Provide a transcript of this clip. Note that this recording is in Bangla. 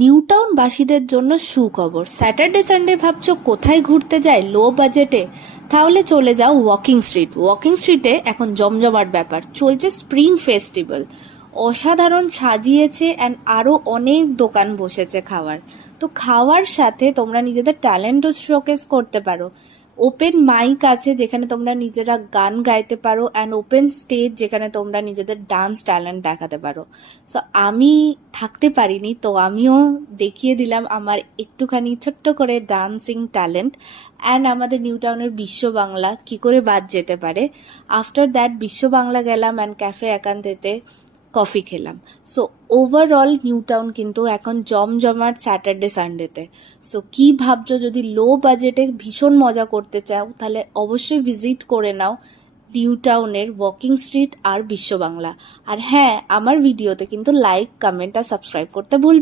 নিউ টাউন বাসীদের জন্য সুখবর। স্যাটারডে সানডে ভাবছো কোথায় ঘুরতে যায় লো বাজেটে? তাহলে চলে যাও ওয়াকিং স্ট্রিট। ওয়াকিং স্ট্রিটে এখন জমজমাট ব্যাপার চলছে, স্প্রিং ফেস্টিভ্যাল অসাধারণ সাজিয়েছে অ্যান্ড আরও অনেক দোকান বসেছে খাওয়ার। তো খাওয়ার সাথে তোমরা নিজেদের ট্যালেন্টও শোকেস করতে পারো। ওপেন মাইক আছে যেখানে তোমরা নিজেরা গান গাইতে পারো, অ্যান্ড ওপেন স্টেজ যেখানে তোমরা নিজেদের ডান্স ট্যালেন্ট দেখাতে পারো। সো আমি থাকতে পারিনি, তো আমিও দেখিয়ে দিলাম আমার একটুখানি ছোট্ট করে ডান্সিং ট্যালেন্ট। অ্যান্ড আমাদের নিউ টাউনের বিশ্ব বাংলা কী করে বাদ যেতে পারে। আফটার দ্যাট বিশ্ব বাংলা গেলাম অ্যান্ড ক্যাফে একান্তেতে কফি খেলাম। সো ওভারঅল নিউ টাউন কিন্তু এখন জমজমাট স্যাটারডে সানডেতে। সো কি ভাবছো, যদি লো বাজেটে ভীষণ মজা করতে চাও তাহলে অবশ্যই ভিজিট করে নাও নিউ টাউনের ওয়াকিং স্ট্রিট আর বিশ্ব বাংলা। আর হ্যাঁ, আমার ভিডিওতে কিন্তু লাইক, কমেন্ট আর সাবস্ক্রাইব করতে ভুলবে